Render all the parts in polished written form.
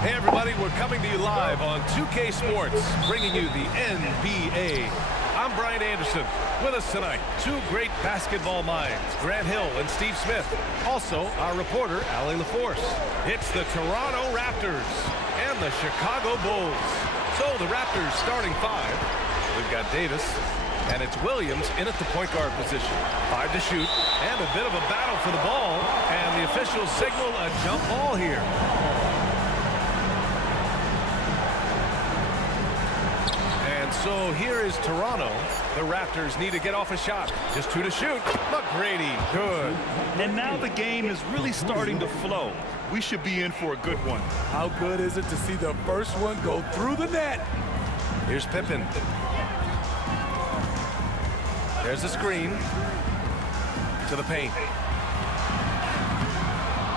Hey everybody, we're coming to you live on 2K Sports, bringing you the NBA. I'm Brian Anderson. With us tonight, two great basketball minds, Grant Hill and Steve Smith. Also, our reporter, Allie LaForce. It's the Toronto Raptors and the Chicago Bulls. So the Raptors starting five. We've got Davis, and it's Williams in at the point guard position. 5 to shoot, and a bit of a battle for the ball, and the officials signal a jump ball here. So here is Toronto. The Raptors need to get off a shot. Just 2 to shoot. McGrady, good. And now the game is really starting to flow. We should be in for a good one. How good is it to see the first one go through the net? Here's Pippen. There's the screen. To the paint.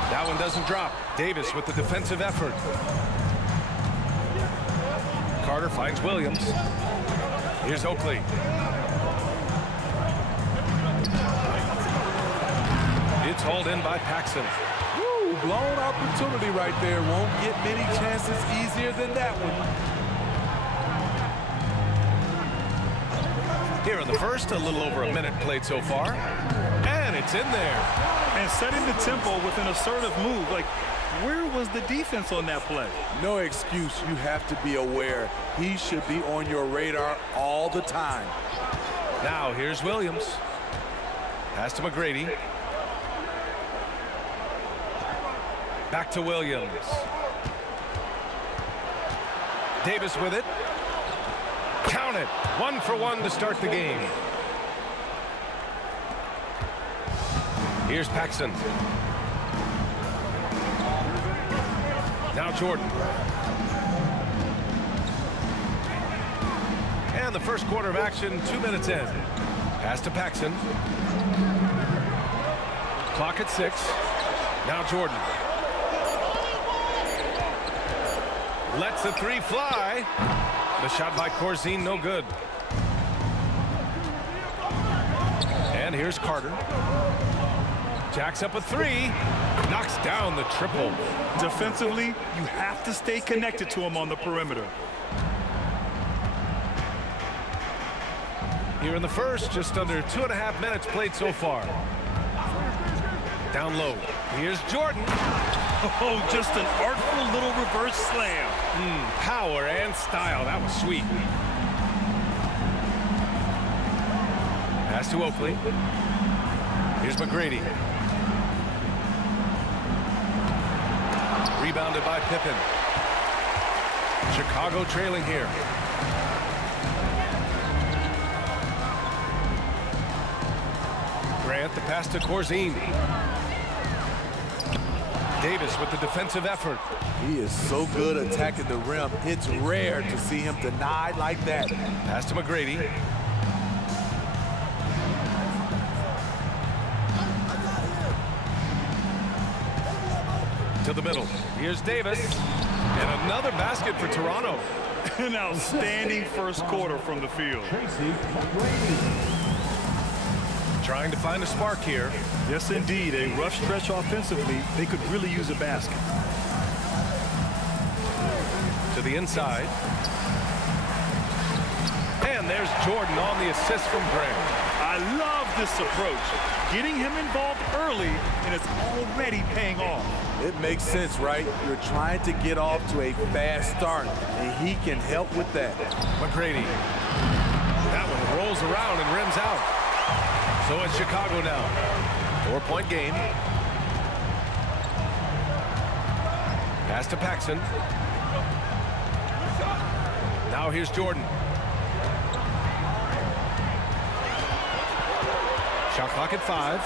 That one doesn't drop. Davis with the defensive effort. Carter finds Williams. Here's Oakley. It's hauled in by Paxson. Woo, blown opportunity right there. Won't get many chances easier than that one. Here in the first, a little over a minute played so far. And it's in there. And setting the tempo with an assertive move. Like, where was the defense on that play? No excuse. You have to be aware. He should be on your radar all the time. Now here's Williams. Pass to McGrady. Back to Williams. Davis with it. Count it. 1 for 1 to start the game. Here's Paxson. Now Jordan. And the first quarter of action, 2 minutes in. Pass to Paxson. Clock at 6. Now Jordan. Lets the 3 fly. The shot by Corzine, no good. And here's Carter. Jacks up a 3. Knocks down the triple. Defensively, you have to stay connected to him on the perimeter. Here in the first, just under 2.5 minutes played so far. Down low. Here's Jordan. Oh, just an artful little reverse slam. Power and style. That was sweet. Pass to Oakley. Here's McGrady. Rebounded by Pippen. Chicago trailing here. Grant the pass to Corzine. Davis with the defensive effort. He is so good attacking the rim. It's rare to see him denied like that. Pass to McGrady. To the middle. Here's Davis. And another basket for Toronto. An outstanding first quarter from the field. Trying to find a spark here. Yes, indeed. A rough stretch offensively. They could really use a basket. To the inside. And there's Jordan on the assist from Grant. I love this approach. Getting him involved early, and it's already paying off. It makes sense, right? You're trying to get off to a fast start, and he can help with that. McGrady. That one rolls around and rims out. So it's Chicago now. 4-point game. Pass to Paxson. Now here's Jordan. Shot clock at 5.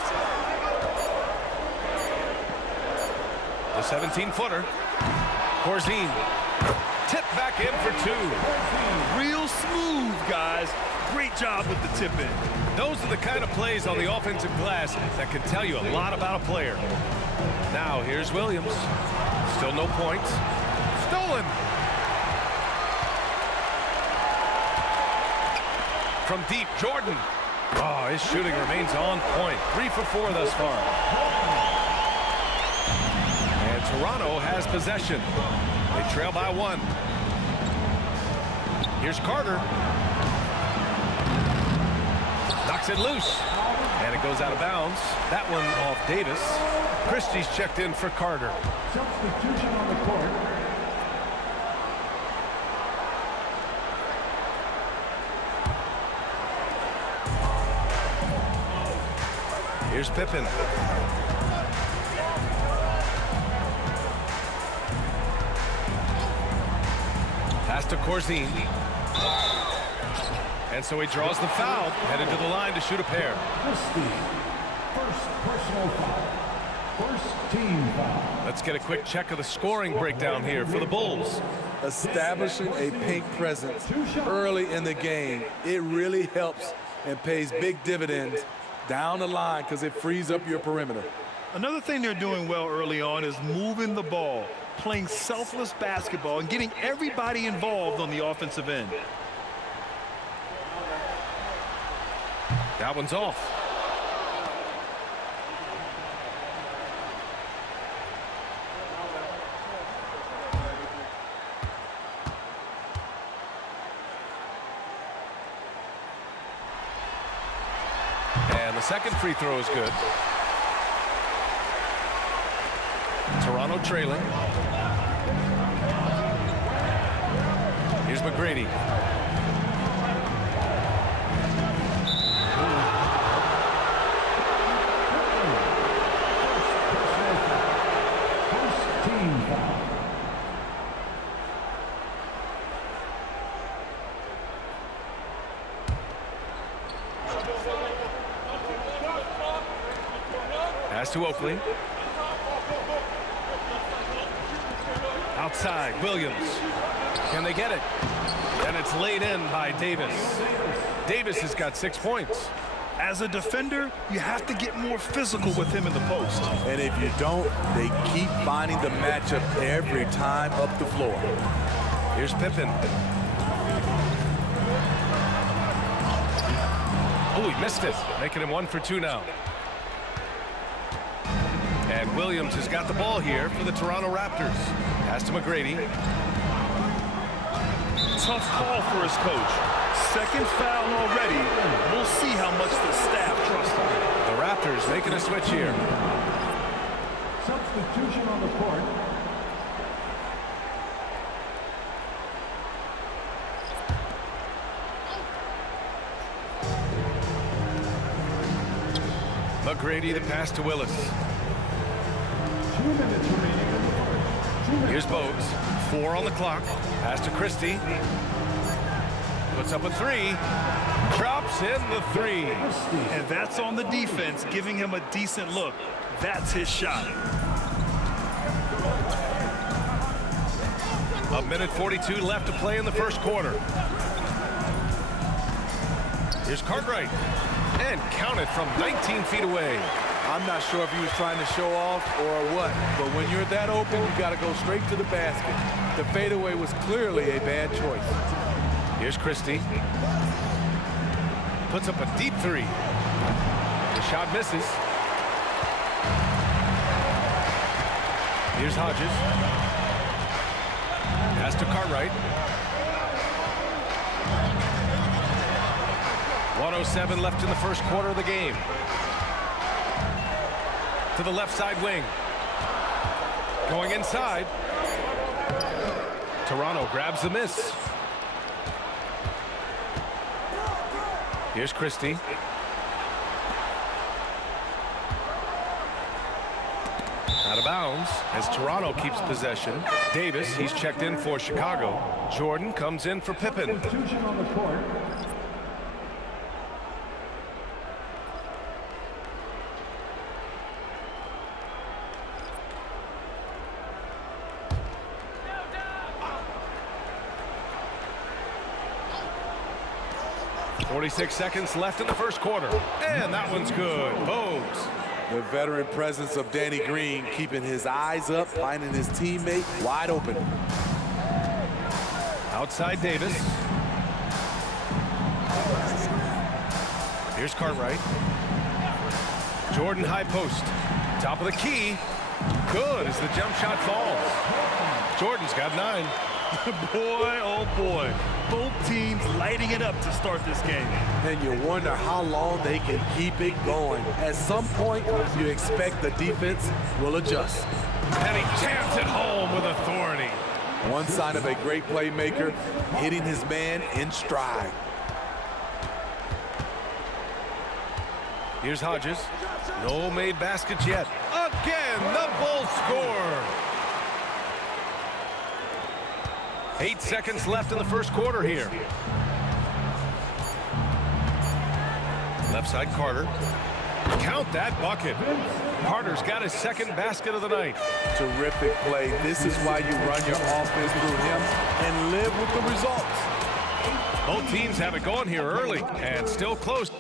The 17-footer. Corzine. Tip back in for 2. Real smooth, guys. Great job with the tip in. Those are the kind of plays on the offensive glass that can tell you a lot about a player. Now here's Williams. Still no points. Stolen. From deep, Jordan. Oh, his shooting remains on point. 3 for 4 thus far. And Toronto has possession. They trail by 1. Here's Carter. Knocks it loose. And it goes out of bounds. That one off Davis. Christie's checked in for Carter. Substitution on the court. Here's Pippen. Pass to Corzine. And so he draws the foul, headed to the line to shoot a pair. Christie, first personal foul. First team foul. Let's get a quick check of the scoring breakdown here for the Bulls. Establishing a paint presence early in the game, it really helps and pays big dividends down the line because it frees up your perimeter. Another thing they're doing well early on is moving the ball, playing selfless basketball, and getting everybody involved on the offensive end. That one's off. And the second free throw is good. Toronto trailing. Here's McGrady. Pass to Oakley. Outside, Williams. Can they get it? And it's laid in by Davis. Davis has got 6 points. As a defender, you have to get more physical with him in the post. And if you don't, they keep finding the matchup every time up the floor. Here's Pippen. Oh, he missed it, making him 1 for 2 now. And Williams has got the ball here for the Toronto Raptors. Pass to McGrady. Tough call for his coach. Second foul already. We'll see how much the staff trusts him. The Raptors making a switch here. Substitution on the court. McGrady, the pass to Willis. 2 minutes remaining in the first. Here's Bogues. 4 on the clock. Pass to Christie. Puts up a 3. Drops in the 3. And that's on the defense, giving him a decent look. That's his shot. A minute 42 left to play in the first quarter. Here's Cartwright. And counted from 19 feet away. I'm not sure if he was trying to show off or what, but when you're that open, you got to go straight to the basket. The fadeaway was clearly a bad choice. Here's Christie. Puts up a deep 3. The shot misses. Here's Hodges. Pass to Cartwright. 1:07 left in the first quarter of the game. To the left side wing. Going inside. Toronto grabs the miss. Here's Christie. Out of bounds as Toronto keeps possession. Davis, he's checked in for Chicago. Jordan comes in for Pippen. Substitution on the court. .46 seconds left in the first quarter. And that one's good. Bogues. The veteran presence of Danny Green keeping his eyes up, finding his teammate wide open. Outside Davis. Here's Cartwright. Jordan high post. Top of the key. Good as the jump shot falls. Jordan's got 9. Boy, oh boy. Both teams lighting it up to start this game. And you wonder how long they can keep it going. At some point, you expect the defense will adjust. And he jams it home with authority. One sign of a great playmaker, hitting his man in stride. Here's Hodges. No made baskets yet. Again, the Bulls score. 8 seconds left in the first quarter here. Left side, Carter. Count that bucket. Carter's got his second basket of the night. Terrific play. This is why you run your offense through him and live with the results. Both teams have it going here early and still close.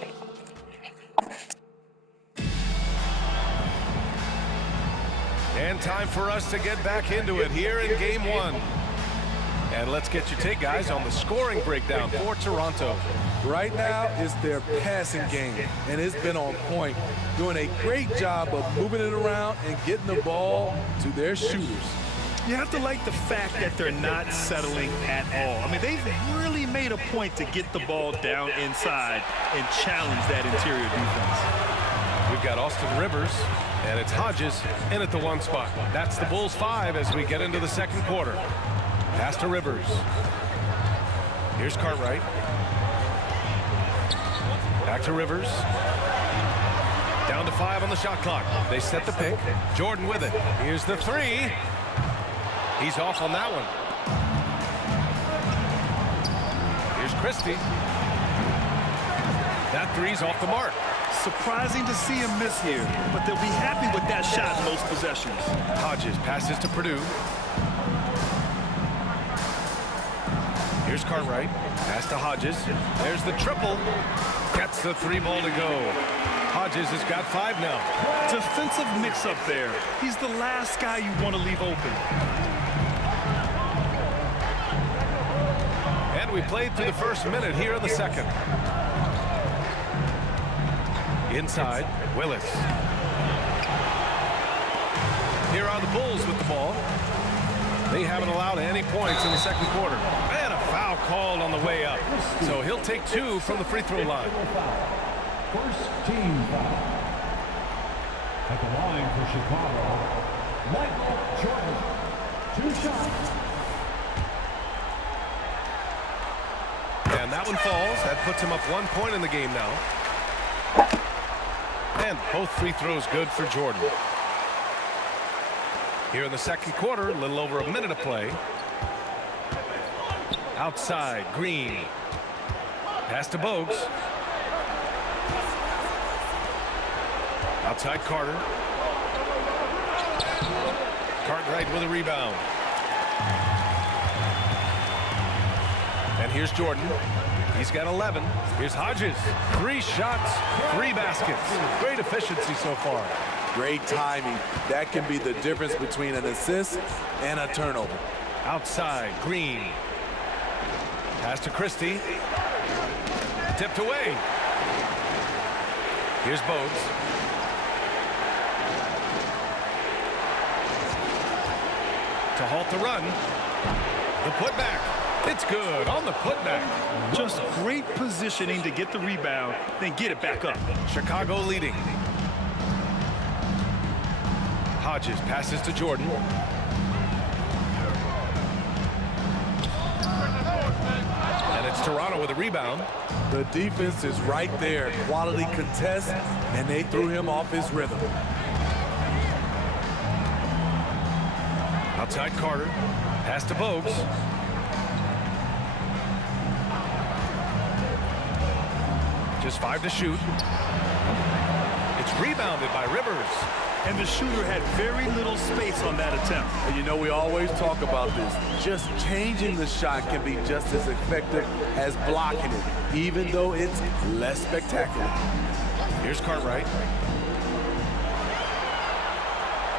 And time for us to get back into it here in game 1. And let's get your take, guys, on the scoring breakdown for Toronto. Right now, it's their passing game, and it's been on point, doing a great job of moving it around and getting the ball to their shooters. You have to like the fact that they're not settling at all. I mean, they've really made a point to get the ball down inside and challenge that interior defense. We've got Austin Rivers, and it's Hodges in at the 1 spot. That's the Bulls 5 as we get into the second quarter. Pass to Rivers. Here's Cartwright. Back to Rivers. Down to 5 on the shot clock. They set the pick. Jordan with it. Here's the 3. He's off on that one. Here's Christie. That 3's off the mark. Surprising to see him miss here, but they'll be happy with that shot most possessions. Hodges passes to Purdue. Here's Cartwright. Pass to Hodges. There's the triple. Gets the 3 ball to go. Hodges has got 5 now. Defensive mix-up there. He's the last guy you want to leave open. And we played through the first minute here in the second. Inside, Willis. Here are the Bulls with the ball. They haven't allowed any points in the second quarter. And a foul called on the way up. So he'll take 2 from the free throw line. First team foul. At the line for Chicago, Michael Jordan. 2 shots. And that one falls. That puts him up 1 point in the game now. And both free throws good for Jordan. Here in the second quarter, a little over a minute of play. Outside, Green. Pass to Bogues. Outside, Carter. Cartwright with a rebound. And here's Jordan. He's got 11. Here's Hodges. 3 shots, 3 baskets. Great efficiency so far. Great timing. That can be the difference between an assist and a turnover. Outside, Green. Pass to Christie. Tipped away. Here's Bogues. To halt the run. The putback. It's good on the putback. Just great positioning to get the rebound, then get it back up. Chicago leading. Hodges passes to Jordan. And it's Toronto with a rebound. The defense is right there. Quality contest, and they threw him off his rhythm. Outside Carter. Pass to Bogues. Just 5 to shoot. It's rebounded by Rivers. And the shooter had very little space on that attempt. And you know, we always talk about this. Just changing the shot can be just as effective as blocking it, even though it's less spectacular. Here's Cartwright.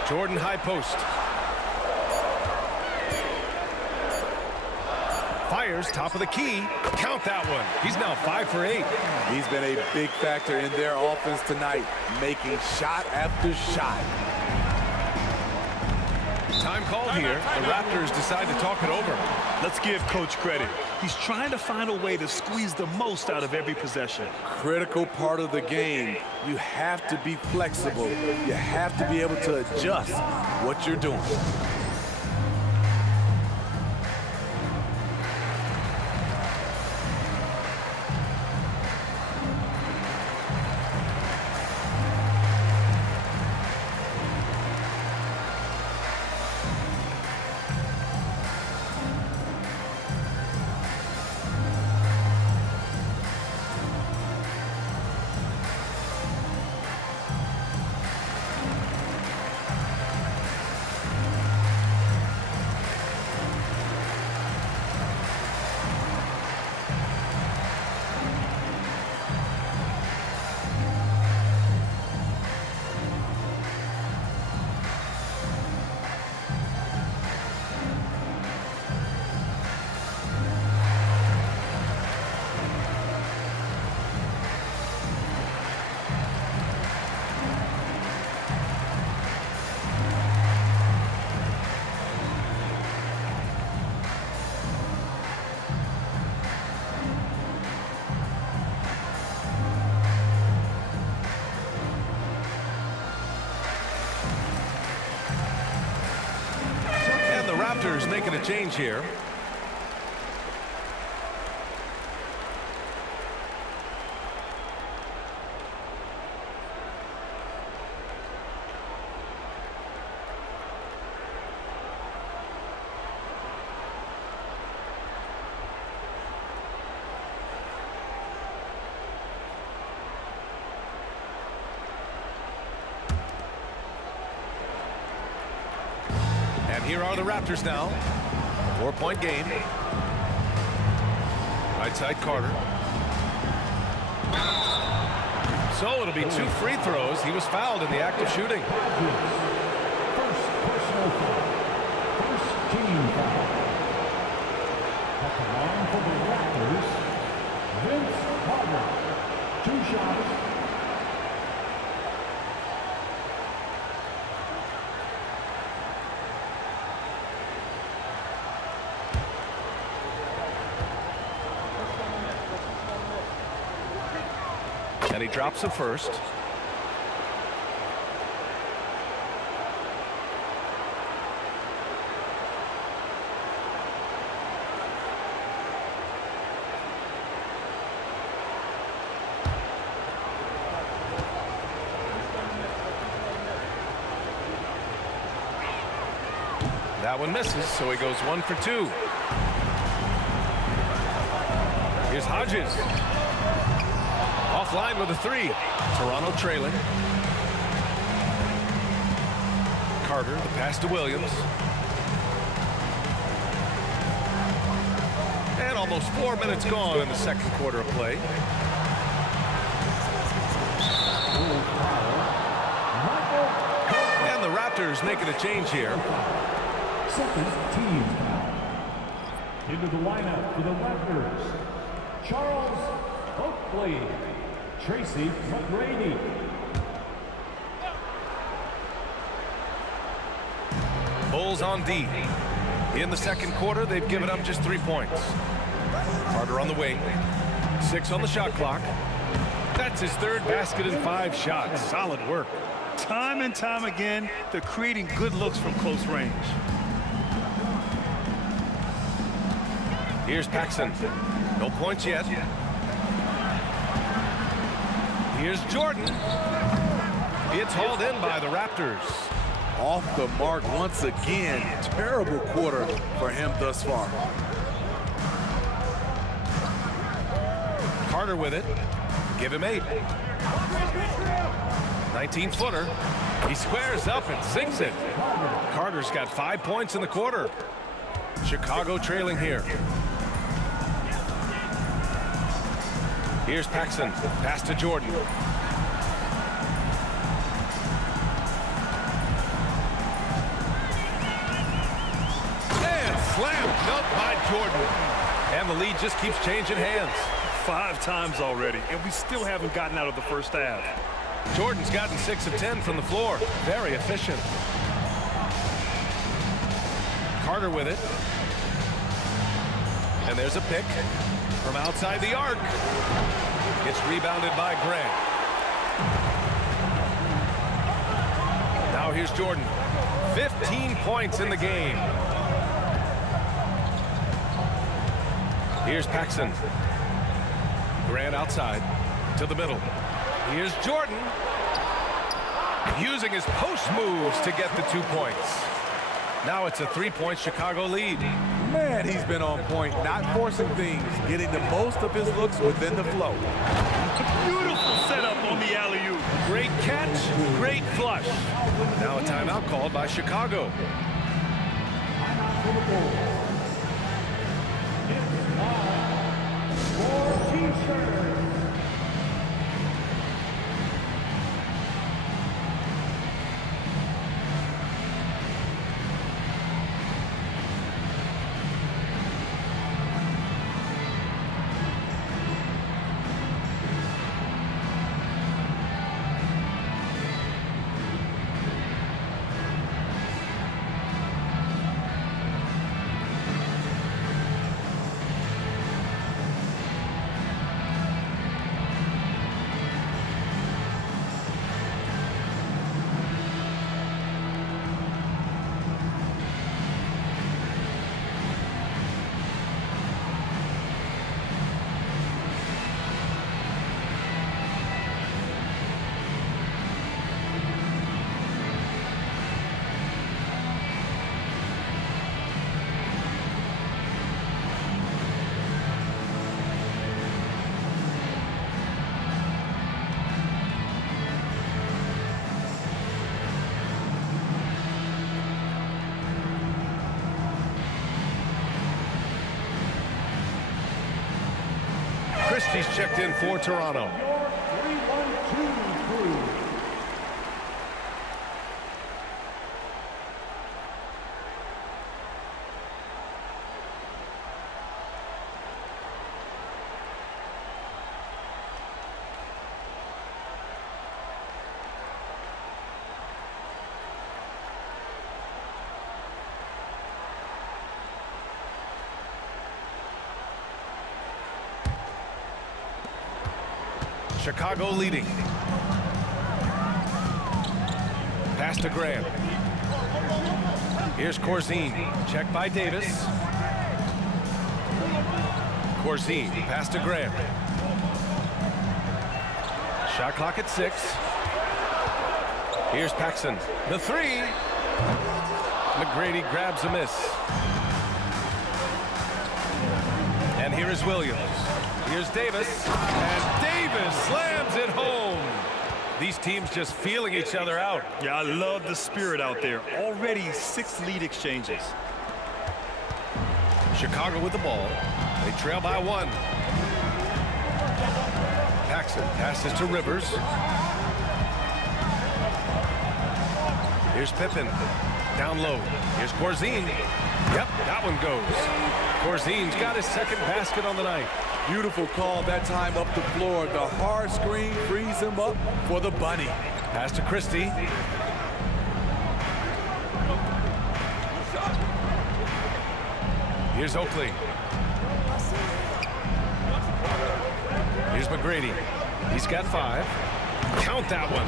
Jordan high post. Fires top of the key. Count that one. He's now 5 for 8. He's been a big factor in their offense tonight, making shot after shot. Time called here. The Raptors decide to talk it over. Let's give Coach credit. He's trying to find a way to squeeze the most out of every possession. Critical part of the game. You have to be flexible. You have to be able to adjust what you're doing. Raptors making a change here. And here are the Raptors now. 4-point game. Right side Carter. So it'll be 2 free throws. He was fouled in the act of shooting. First personal foul. First team foul. At the line for the Raptors, Vince Carter. 2 shots. And he drops it first. That one misses, so he goes 1 for 2. Here's Hodges. Offline with a 3. Toronto trailing. Carter, the pass to Williams. And almost 4 minutes gone in the second quarter of play. And the Raptors making a change here. Second team foul. Into the lineup for the Raptors, Charles Oakley. Tracy McGrady. Bulls on D. In the second quarter, they've given up just 3 points. Carter on the wing. 6 on the shot clock. That's his 3rd basket in 5 shots. Solid work. Time and time again, they're creating good looks from close range. Here's Paxson. No points yet. Here's Jordan. It's hauled in by the Raptors. Off the mark once again. Terrible quarter for him thus far. Carter with it. Give him 8. 19-footer. He squares up and sinks it. Carter's got 5 points in the quarter. Chicago trailing here. Here's Paxson. Pass to Jordan. And slammed up by Jordan. And the lead just keeps changing hands. 5 times already, and we still haven't gotten out of the first half. Jordan's gotten 6 of 10 from the floor. Very efficient. Carter with it. And there's a pick from outside the arc. It's rebounded by Grant. Now here's Jordan. 15 points in the game. Here's Paxson. Grant outside to the middle. Here's Jordan. Using his post moves to get the 2 points. Now it's a 3-point Chicago lead. Man, he's been on point, not forcing things, getting the most of his looks within the flow. Beautiful setup on the alley-oop. Great catch, great flush. Now a timeout called by Chicago. Christie's checked in for Toronto. Your 3-1-2 crew. Chicago leading. Pass to Graham. Here's Corzine. Check by Davis. Corzine. Pass to Graham. Shot clock at 6. Here's Paxson. The 3. McGrady grabs a miss. And here is Williams. Here's Davis. And Davis slams it home. These teams just feeling each other out. Yeah, I love the spirit out there. Already 6 lead exchanges. Chicago with the ball. They trail by 1. Paxson passes to Rivers. Here's Pippen. Down low. Here's Corzine. Yep, that one goes. Corzine's got his second basket on the night. Beautiful call that time up the floor. The hard screen frees him up for the bunny. Pass to Christie. Here's Oakley. Here's McGrady. He's got 5. Count that one.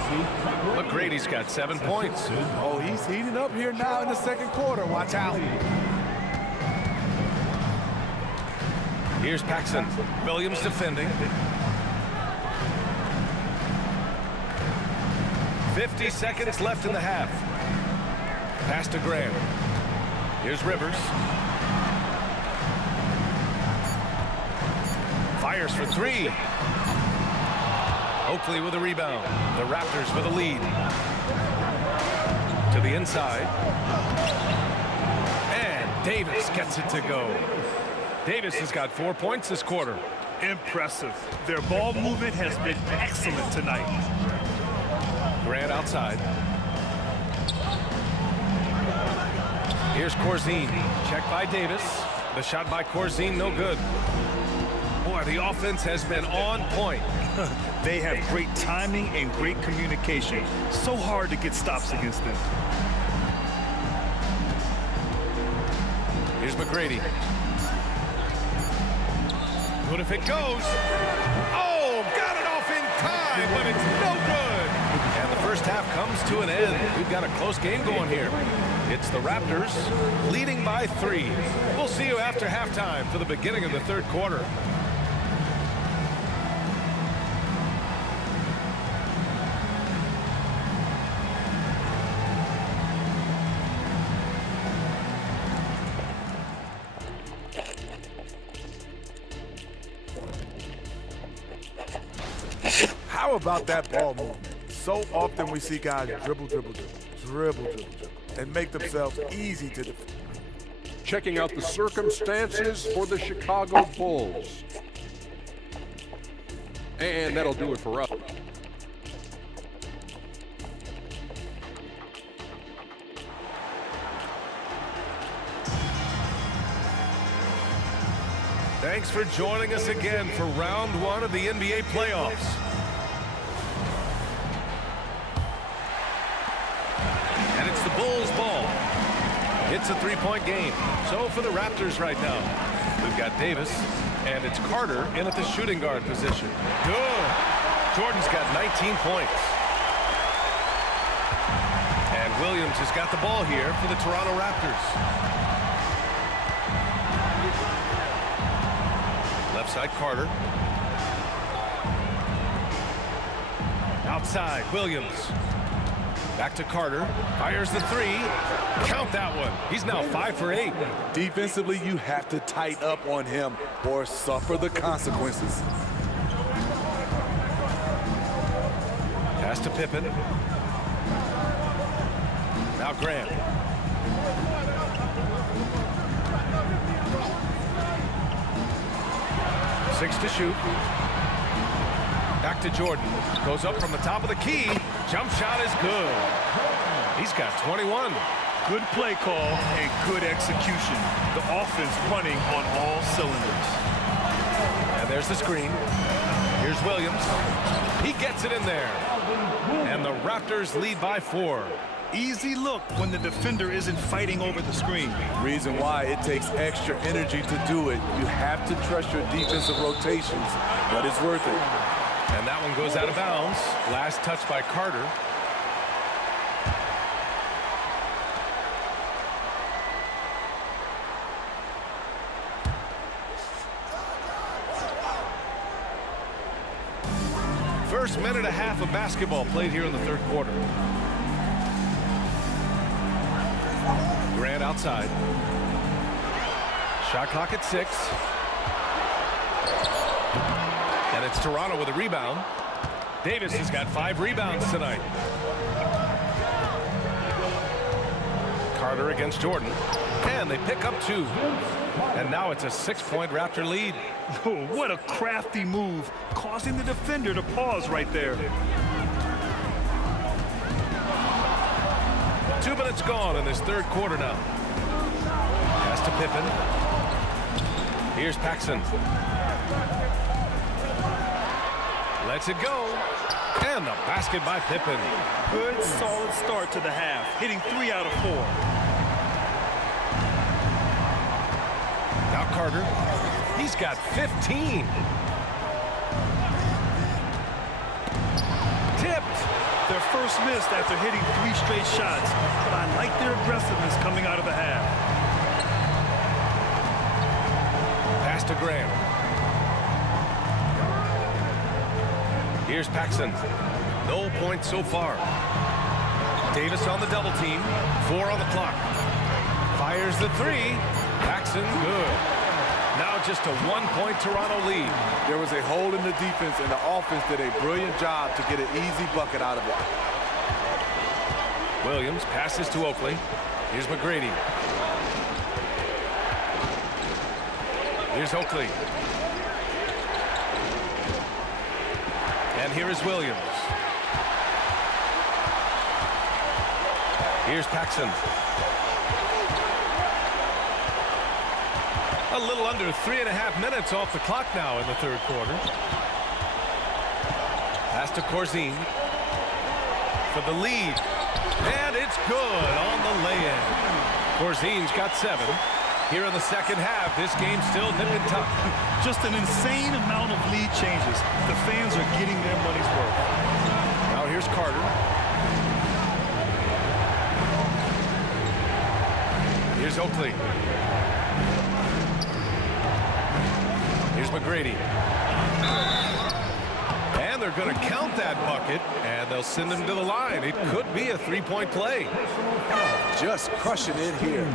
McGrady's got 7 points. Oh, he's heating up here now in the second quarter. Watch out. Here's Paxson. Williams defending. 50 seconds left in the half. Pass to Graham. Here's Rivers. Fires for 3. Oakley with a rebound. The Raptors with a lead. To the inside. And Davis gets it to go. Davis has got 4 points this quarter. Impressive. Their ball movement has been excellent tonight. Grant outside. Here's Corzine. Check by Davis. The shot by Corzine, no good. Boy, the offense has been on point. They have great timing and great communication. So hard to get stops against them. Here's McGrady. What if it goes? Oh, got it off in time, but it's no good. And the first half comes to an end. We've got a close game going here. It's the Raptors leading by 3. We'll see you after halftime for the beginning of the third quarter. How about that ball movement? So often we see guys dribble, and make themselves easy to defend. Checking out the circumstances for the Chicago Bulls. And that'll do it for us. Thanks for joining us again for round 1 of the NBA playoffs. And it's the Bulls ball. It's a 3-point game. So for the Raptors right now, we've got Davis, and it's Carter in at the shooting guard position. Good. Jordan's got 19 points. And Williams has got the ball here for the Toronto Raptors. Left side, Carter. Outside, Williams. Back to Carter. Fires the 3. Count that one. He's now 5 for 8. Defensively, you have to tighten up on him or suffer the consequences. Pass to Pippen. Now Grant. Six to shoot. Back to Jordan. Goes up from the top of the key. Jump shot is good. He's got 21. Good play call and good execution. The offense running on all cylinders. And there's the screen. Here's Williams. He gets it in there. And the Raptors lead by 4. Easy look when the defender isn't fighting over the screen. Reason why it takes extra energy to do it. You have to trust your defensive rotations, but it's worth it. And that one goes out of bounds. Last touch by Carter. First minute and a half of basketball played here in the third quarter. Grant outside. Shot clock at 6. And it's Toronto with a rebound. Davis has got 5 rebounds tonight. Carter against Jordan. And they pick up 2. And now it's a 6-point Raptor lead. Oh, what a crafty move, causing the defender to pause right there. 2 minutes gone in this third quarter now. Pass to Pippen. Here's Paxson. Lets it go. And the basket by Pippen. Good, solid start to the half, hitting 3 out of 4. Now Carter. He's got 15. Tipped. Their first miss after hitting 3 straight shots, but I like their aggressiveness coming out of the half. Pass to Graham. Here's Paxson. No points so far. Davis on the double team. 4 on the clock. Fires the 3. Paxson good. Now just a 1-point Toronto lead. There was a hole in the defense, and the offense did a brilliant job to get an easy bucket out of it. Williams passes to Oakley. Here's McGrady. Here's Oakley. And here is Williams. Here's Paxson. A little under 3.5 minutes off the clock now in the third quarter. Pass to Corzine for the lead. And it's good on the lay-in. Corzine's got 7. Here in the second half, this game's still nip and tuck. Just an insane amount of lead changes. The fans are getting their money's worth. Now here's Carter. Here's Oakley. Here's McGrady. And they're going to count that bucket, and they'll send him to the line. It could be a three-point play. Just crushing it here.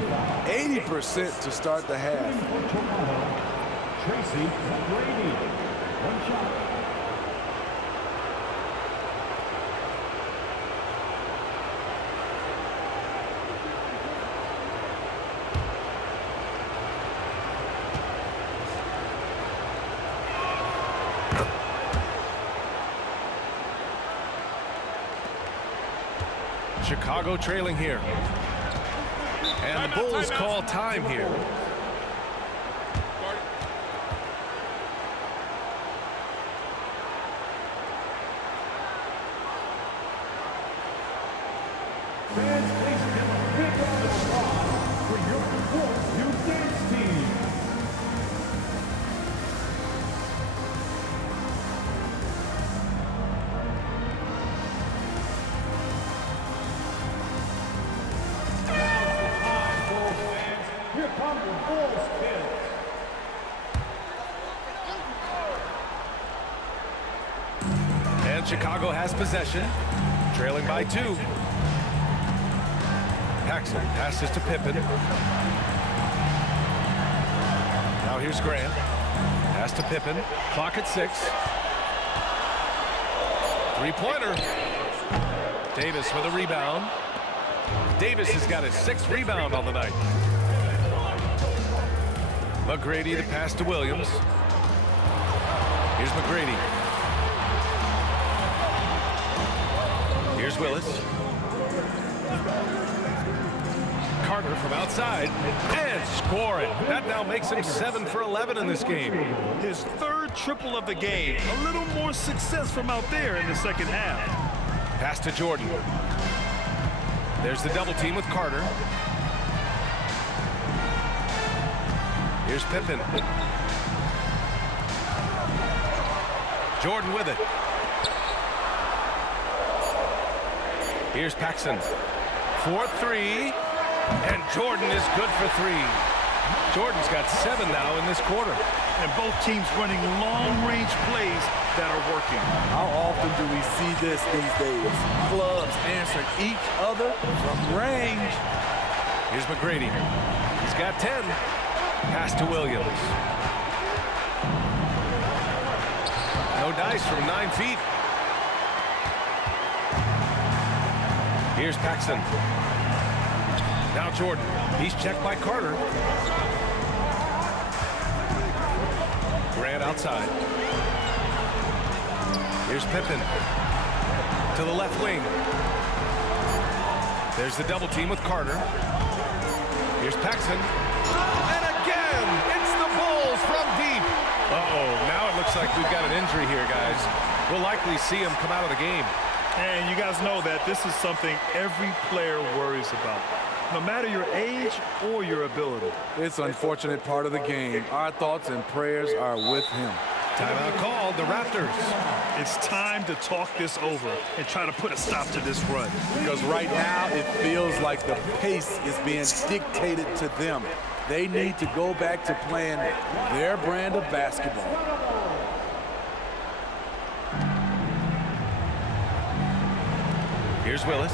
80% to start the half. Tracy McGrady. One shot. Chicago trailing here. And the Bulls call time here. Fans, please give a big round of applause for your Wolf Youth Dance Team. Here come the Bulls kids. And Chicago has possession, trailing by 2. Paxson passes to Pippen. Now here's Grant. Pass to Pippen. Clock at 6. Three-pointer. Davis with a rebound. Davis has got his 6th rebound on the night. McGrady, the pass to Williams. Here's McGrady. Here's Willis. Carter from outside and scoring. That now makes him 7 for 11 in this game. His 3rd triple of the game. A little more success from out there in the second half. Pass to Jordan. There's the double team with Carter. Here's Pippen. Jordan with it. Here's Paxson. 4-3. And Jordan is good for 3. Jordan's got 7 now in this quarter. And both teams running long-range plays that are working. How often do we see this these days? Clubs answering each other from range. Here's McGrady. He's got 10. Pass to Williams. No dice from 9 feet. Here's Paxson. Now Jordan. He's checked by Carter. Grant outside. Here's Pippen. To the left wing. There's the double team with Carter. Here's Paxson. And again, it's the Bulls from deep. Uh-oh, now it looks like we've got an injury here, guys. We'll likely see him come out of the game. And you guys know that this is something every player worries about, no matter your age or your ability. It's an unfortunate part of the game. Our thoughts and prayers are with him. Timeout called, the Raptors. It's time to talk this over and try to put a stop to this run. Because right now it feels like the pace is being dictated to them. They need to go back to playing their brand of basketball. Here's Willis.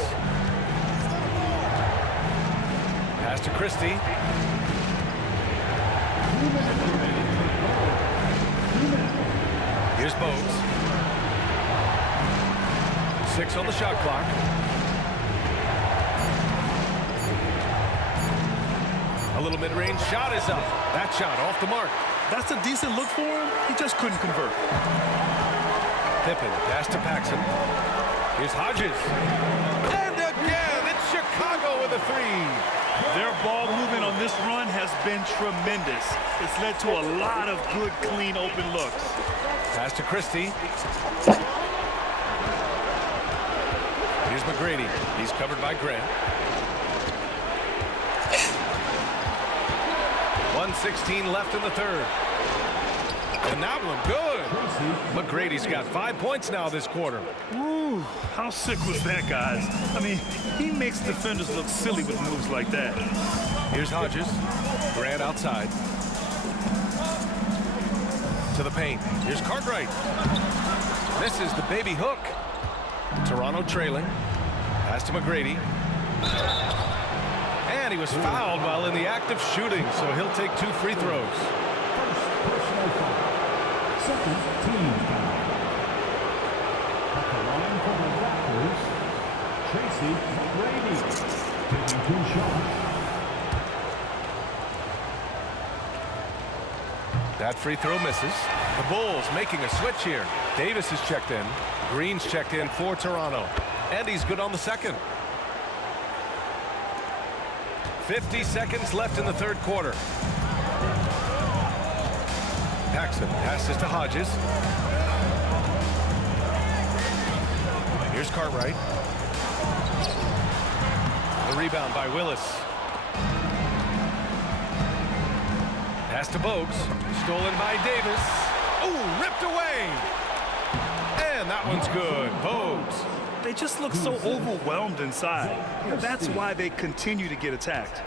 Pass to Christie. Here's Bogues. 6 on the shot clock. A little mid-range shot is up. That shot off the mark. That's a decent look for him. He just couldn't convert. Pippen, pass to Paxson. Here's Hodges. And again, it's Chicago with a 3. Their ball movement on this run has been tremendous. It's led to a lot of good, clean, open looks. Pass to Christie. Here's McGrady. He's covered by Grant. 1:16 left in the third. And that one good. McGrady's got 5 points now this quarter. Ooh, how sick was that, guys? I mean, he makes defenders look silly with moves like that. Here's Hodges. Grant outside. To the paint. Here's Cartwright. Misses the baby hook. Toronto trailing. Pass to McGrady. And he was fouled while in the act of shooting, so he'll take 2 free throws. Personal foul. Second team foul. At the line for the Raptors, Tracy McGrady taking 2 shots. That free throw misses. The Bulls making a switch here. Davis is checked in. Green's checked in for Toronto. And he's good on the second. 50 seconds left in the third quarter. Paxson passes to Hodges. Here's Cartwright. The rebound by Willis. Pass to Bogues. Stolen by Davis. Ooh, ripped away. And that one's good. Bogues. They just look so overwhelmed inside. That's why they continue to get attacked.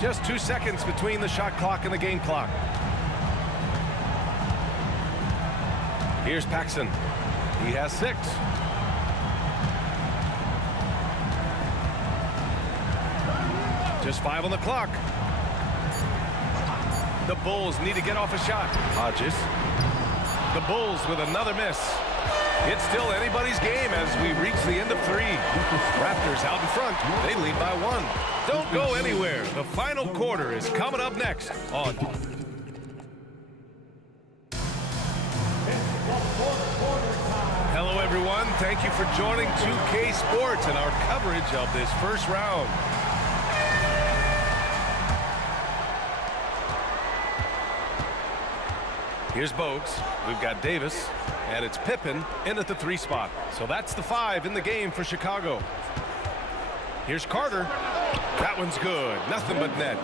Just 2 seconds between the shot clock and the game clock. Here's Paxson. He has 6. Just 5 on the clock. The Bulls need to get off a shot. Hodges. The Bulls with another miss. It's still anybody's game as we reach the end of 3. Raptors out in front. They lead by 1. Don't go anywhere. The final quarter is coming up next on. Hello, everyone. Thank you for joining 2K Sports and our coverage of this first round. Here's Bogues. We've got Davis, and it's Pippen in at the 3 spot. So that's the 5 in the game for Chicago. Here's Carter. That one's good. Nothing but net.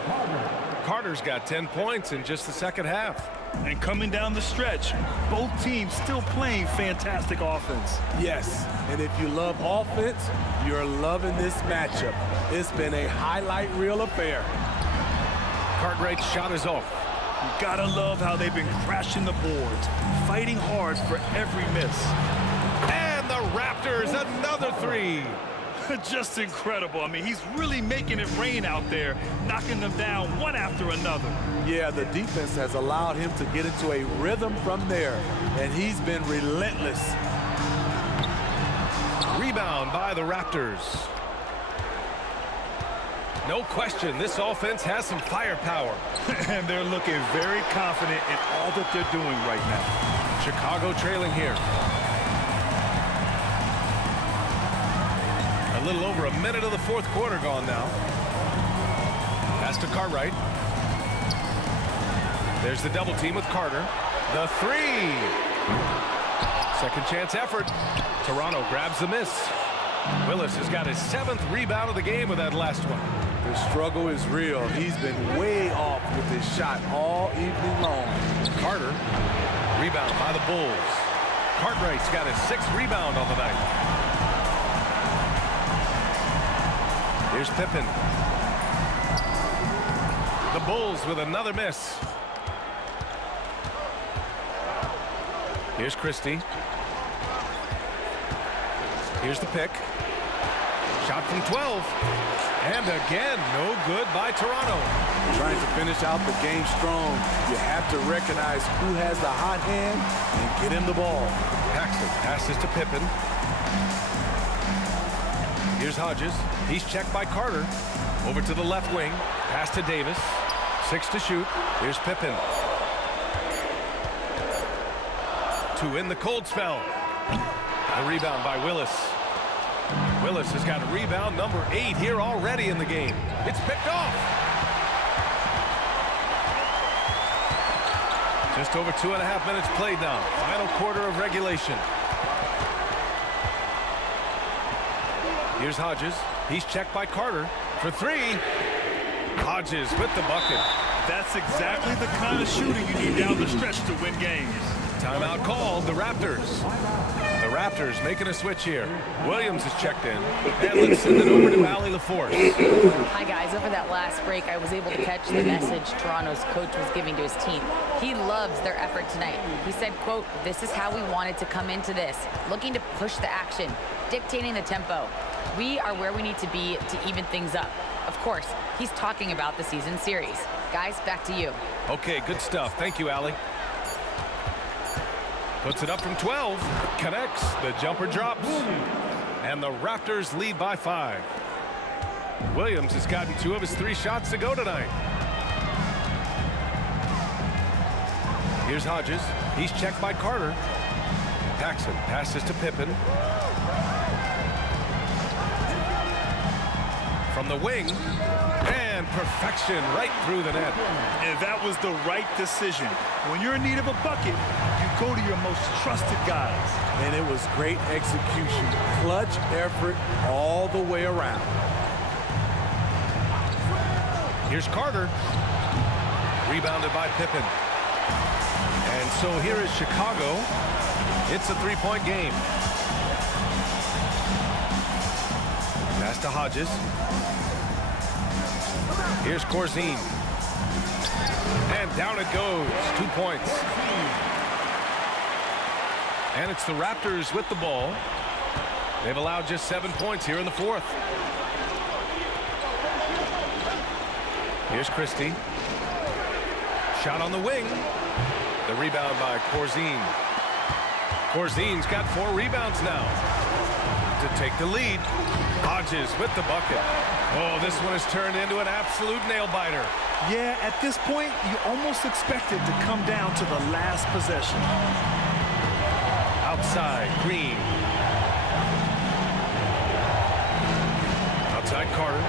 Carter's got 10 points in just the second half. And coming down the stretch, both teams still playing fantastic offense. Yes, and if you love offense, you're loving this matchup. It's been a highlight reel affair. Cartwright's shot is off. You gotta love how they've been crashing the boards, fighting hard for every miss. And the Raptors, another 3. Just incredible. I mean, he's really making it rain out there, knocking them down one after another. Yeah, the defense has allowed him to get into a rhythm from there, and he's been relentless. Rebound by the Raptors. No question, this offense has some firepower. And they're looking very confident in all that they're doing right now. Chicago trailing here. A little over a minute of the fourth quarter gone now. Pass to Cartwright. There's the double team with Carter. The 3. Second chance effort. Toronto grabs the miss. Willis has got his 7th rebound of the game with that last one. The struggle is real. He's been way off with his shot all evening long. Carter. Rebound by the Bulls. Cartwright's got his 6th rebound on the night. Here's Pippen. The Bulls with another miss. Here's Christie. Here's the pick. Shot from 12. And again, no good by Toronto. Trying to finish out the game strong, you have to recognize who has the hot hand and get him the ball. Paxson passes to Pippen. Here's Hodges. He's checked by Carter. Over to the left wing. Pass to Davis. 6 to shoot. Here's Pippen. 2 in the cold spell. A rebound by Willis. Willis has got a rebound number 8 here already in the game. It's picked off. Just over 2.5 minutes played now. Final quarter of regulation. Here's Hodges. He's checked by Carter for 3. Hodges with the bucket. That's exactly the kind of shooting you need down the stretch to win games. Timeout called, the Raptors. The Raptors making a switch here. Williams is checked in. And let's send it over to Allie LaForce. Hi, guys. Over that last break, I was able to catch the message Toronto's coach was giving to his team. He loves their effort tonight. He said, quote, "This is how we wanted to come into this, looking to push the action, dictating the tempo. We are where we need to be to even things up." Of course, he's talking about the season series. Guys, back to you. Okay, good stuff. Thank you, Allie. Puts it up from 12. Connects. The jumper drops. And the Raptors lead by 5. Williams has gotten 2 of his 3 shots to go tonight. Here's Hodges. He's checked by Carter. Paxson passes to Pippen. From the wing. And perfection right through the net. And that was the right decision. When you're in need of a bucket, you go to your most trusted guys. And it was great execution. Clutch effort all the way around. Here's Carter. Rebounded by Pippen. And so here is Chicago. It's a 3-point game. Pass to Hodges. Here's Corzine. And down it goes. 2 points. And it's the Raptors with the ball. They've allowed just 7 points here in the 4th. Here's Christie. Shot on the wing. The rebound by Corzine. Corzine's got 4 rebounds now to take the lead. Hodges with the bucket. Oh, this one has turned into an absolute nail-biter. Yeah, at this point, you almost expect it to come down to the last possession. Outside, Green. Outside, Carter.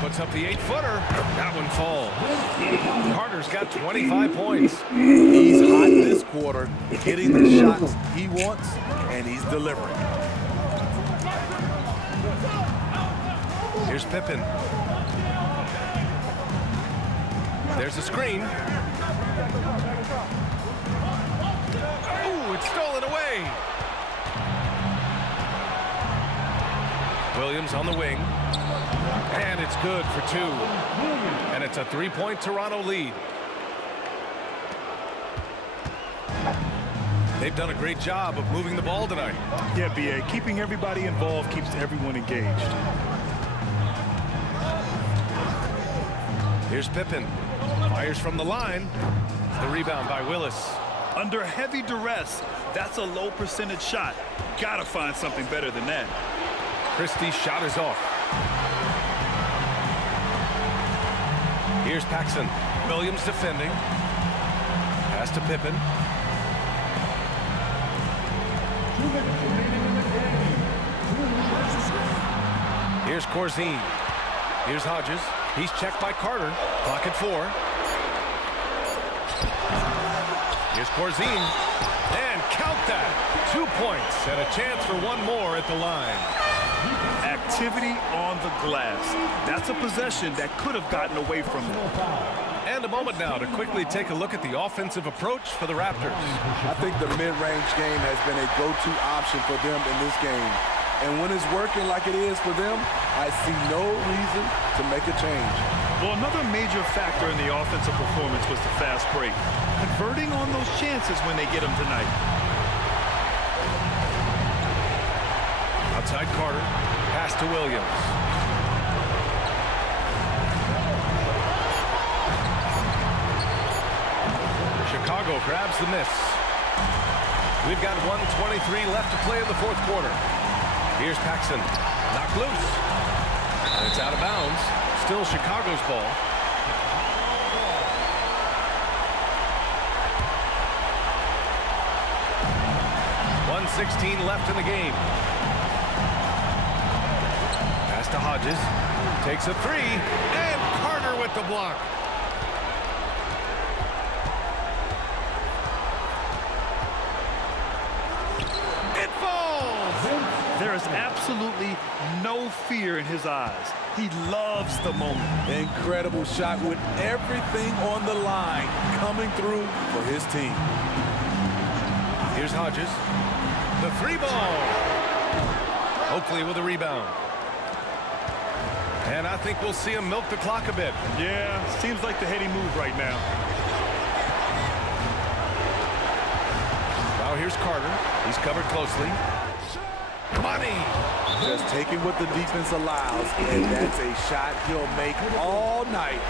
Puts up the 8-footer. That one falls. Carter's got 25 points. He's hot this quarter, hitting the shots he wants, and he's delivering. Here's Pippen. There's a screen. Ooh, it's stolen away. Williams on the wing. And it's good for 2. And it's a 3-point Toronto lead. They've done a great job of moving the ball tonight. Yeah, B.A., keeping everybody involved keeps everyone engaged. Here's Pippen. Fires from the line. The rebound by Willis. Under heavy duress, that's a low percentage shot. Gotta find something better than that. Christie's shot is off. Here's Paxson. Williams defending. Pass to Pippen. Here's Corzine. Here's Hodges. He's checked by Carter. Clock at 4. Here's Corzine. And count that. 2 points and a chance for 1 more at the line. Activity on the glass. That's a possession that could have gotten away from them. And a moment now to quickly take a look at the offensive approach for the Raptors. I think the mid-range game has been a go-to option for them in this game. And when it's working like it is for them, I see no reason to make a change. Well, another major factor in the offensive performance was the fast break. Converting on those chances when they get them tonight. Outside Carter. Pass to Williams. Chicago grabs the miss. We've got 1:23 left to play in the 4th quarter. Here's Paxson. Knocked loose. And it's out of bounds. Still Chicago's ball. .16 left in the game. Pass to Hodges. Takes a 3. And Carter with the block. It falls. There is absolutely no fear in his eyes. He loves the moment. Incredible shot with everything on the line coming through for his team. Here's Hodges. The three ball. Oakley with a rebound. And I think we'll see him milk the clock a bit. Yeah, seems like the heady move right now. Now here's Carter. He's covered closely. Money. Just taking what the defense allows, and that's a shot he'll make all night.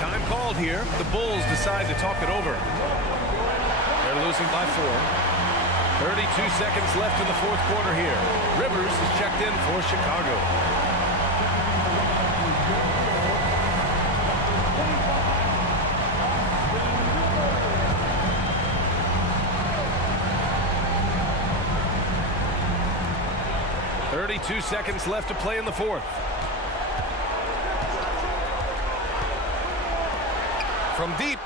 Time called here. The Bulls decide to talk it over. They're losing by 4. 32 seconds left in the fourth quarter here. Rivers is checked in for Chicago. Two seconds left to play in the fourth. From deep.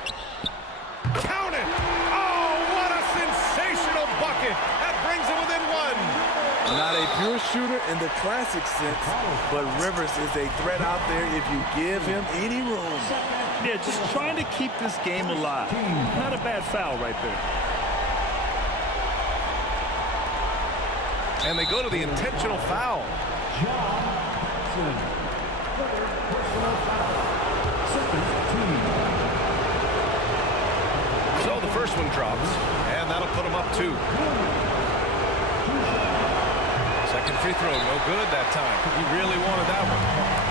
Count it! Oh, what a sensational bucket! That brings him within 1. Not a pure shooter in the classic sense, but Rivers is a threat out there if you give him any room. Yeah, just trying to keep this game alive. Not a bad foul right there. And they go to the intentional foul. So the first one drops, and that'll put him up 2. Second free throw, no good that time. He really wanted that one.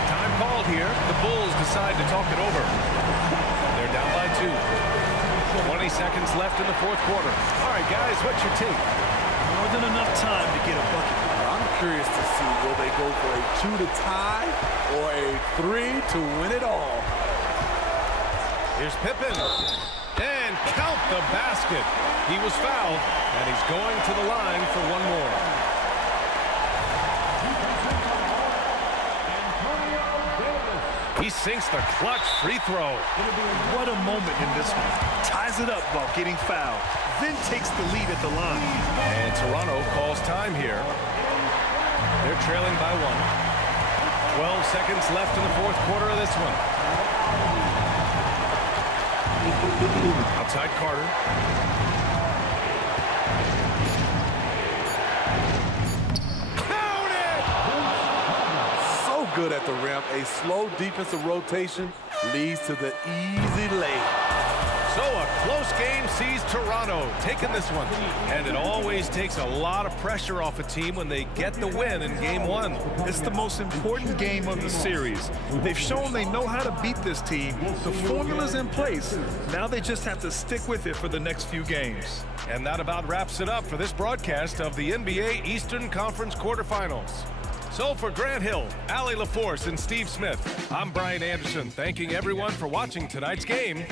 Time called here. The Bulls decide to talk it over. They're down by 2. 20 seconds left in the fourth quarter. All right, guys, what's your take? More than enough time to get a bucket. I'm curious to see, will they go for a 2 to tie or a 3 to win it all? Here's Pippen. And count the basket. He was fouled, and he's going to the line for one more. He sinks the clutch free throw. What a moment in this one. Ties it up while getting fouled. Then takes the lead at the line. And Toronto calls time here. They're trailing by 1. 12 seconds left in the fourth quarter of this one. Outside Carter. Count it! So good at the rim. A slow defensive rotation leads to the easy lay. So a close game sees Toronto taking this one. And it always takes a lot of pressure off a team when they get the win in game 1. It's the most important game of the series. They've shown they know how to beat this team. The formula's in place. Now they just have to stick with it for the next few games. And that about wraps it up for this broadcast of the NBA Eastern Conference quarterfinals. So for Grant Hill, Allie LaForce, and Steve Smith, I'm Brian Anderson, thanking everyone for watching tonight's game.